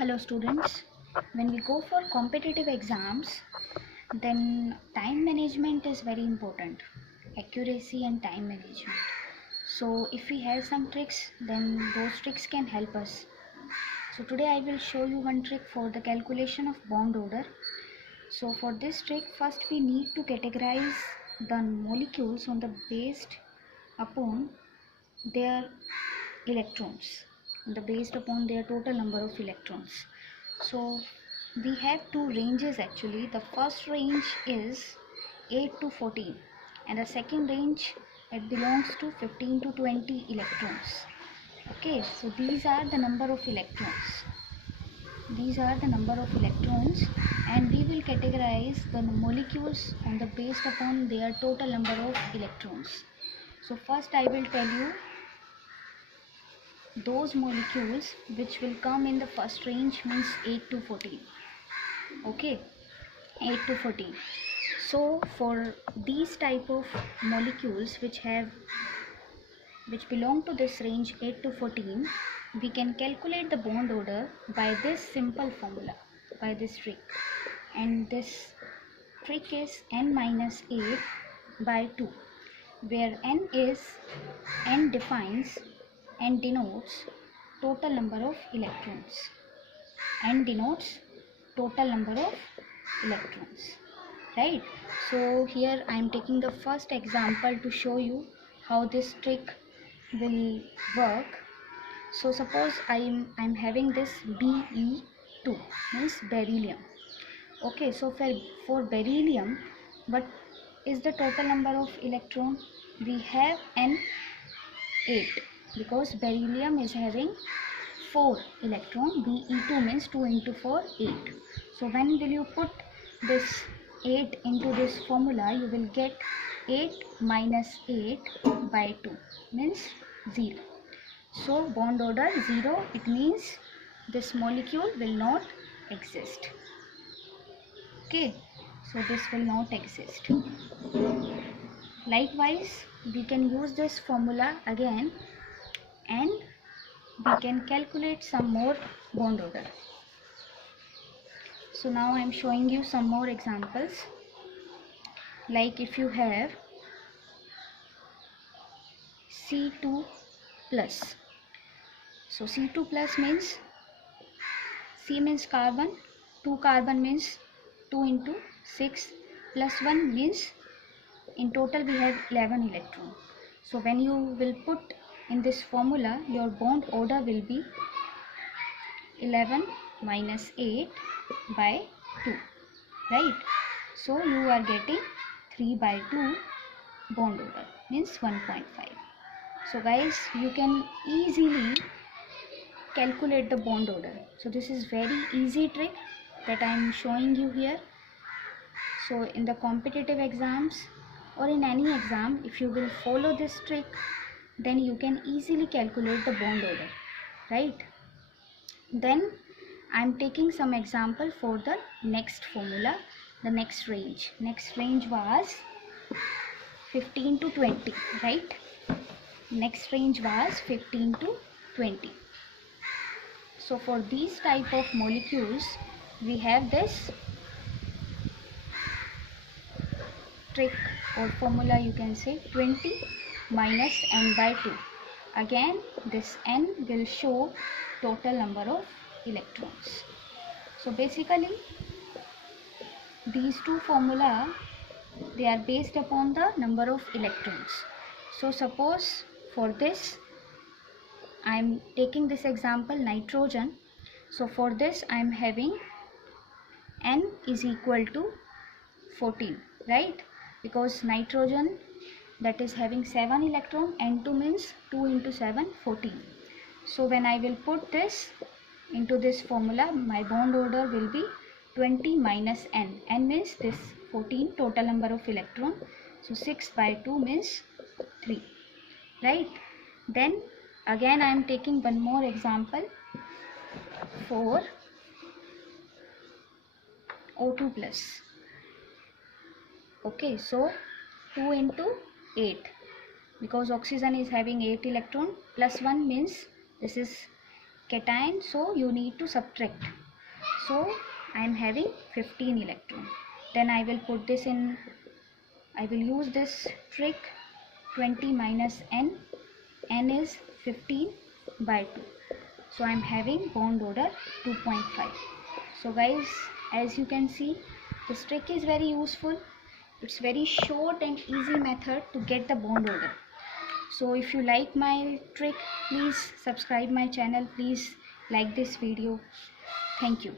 Hello students, when we go for competitive exams, then time management is very important, accuracy and time management. So if we have some tricks, then those tricks can help us. So today I will show you one trick for the calculation of bond order. So for this trick, first we need to categorize the molecules on the based upon their electrons, based upon their total number of electrons. So we have two ranges actually. The first range is 8 to 14 and the second range, it belongs to 15 to 20 electrons. Okay, so these are the number of electrons. And we will categorize the molecules on the based upon their total number of electrons. So first I will tell you those molecules which will come in the first range, means 8 to 14. Okay, 8 to 14. So for these type of molecules which belong to this range 8 to 14, we can calculate the bond order by this simple formula, by this trick. And this trick is n minus 8 by 2, where n defines and denotes total number of electrons. N denotes total number of electrons, right? So here I am taking the first example to show you how this trick will work. So suppose I'm having this Be2, means beryllium. Okay, so for beryllium, what is the total number of electron? We have n8, because beryllium is having 4 electron. Be2 means 2 into 4, 8. So when will you put this 8 into this formula, you will get 8 minus 8 by 2, means 0. So bond order 0, it means this molecule will not exist. Okay, so this will not exist. Likewise, we can use this formula again and we can calculate some more bond order. So now I am showing you some more examples. Like if you have C2 plus. So C2 plus means C means carbon, 2 carbon means 2 into 6 plus 1 means in total we have 11 electron. So when you will put in this formula, your bond order will be 11 minus 8 by 2, right? So you are getting 3 by 2 bond order, means 1.5. So guys, you can easily calculate the bond order. So this is very easy trick that I am showing you here. So in the competitive exams or in any exam, if you will follow this trick, then you can easily calculate the bond order, right? Then I am taking some example for the next formula, the next range. Next range was 15 to 20, right? Next range was 15 to 20. So for these type of molecules, we have this trick or formula, you can say 20 minus n by 2. Again, this n will show total number of electrons. So basically, these two formula, they are based upon the number of electrons. So suppose for this, I am taking this example nitrogen. So for this I am having n is equal to 14, right? Because nitrogen, that is having 7 electron, n2 means 2 into 7, 14. So when I will put this into this formula, my bond order will be 20 minus n. N means this 14, total number of electron. So 6 by 2 means 3, right? Then again I am taking one more example for O2 plus. Okay, so 2 into 8, because oxygen is having 8 electron, plus 1 means this is cation, so you need to subtract. So I am having 15 electron. Then I will put this in, I will use this trick, 20 minus n. N is 15 by 2. So I am having bond order 2.5. So guys, as you can see, this trick is very useful. It's very short and easy method to get the bond order. So if you like my trick, please subscribe my channel. Please like this video. Thank you.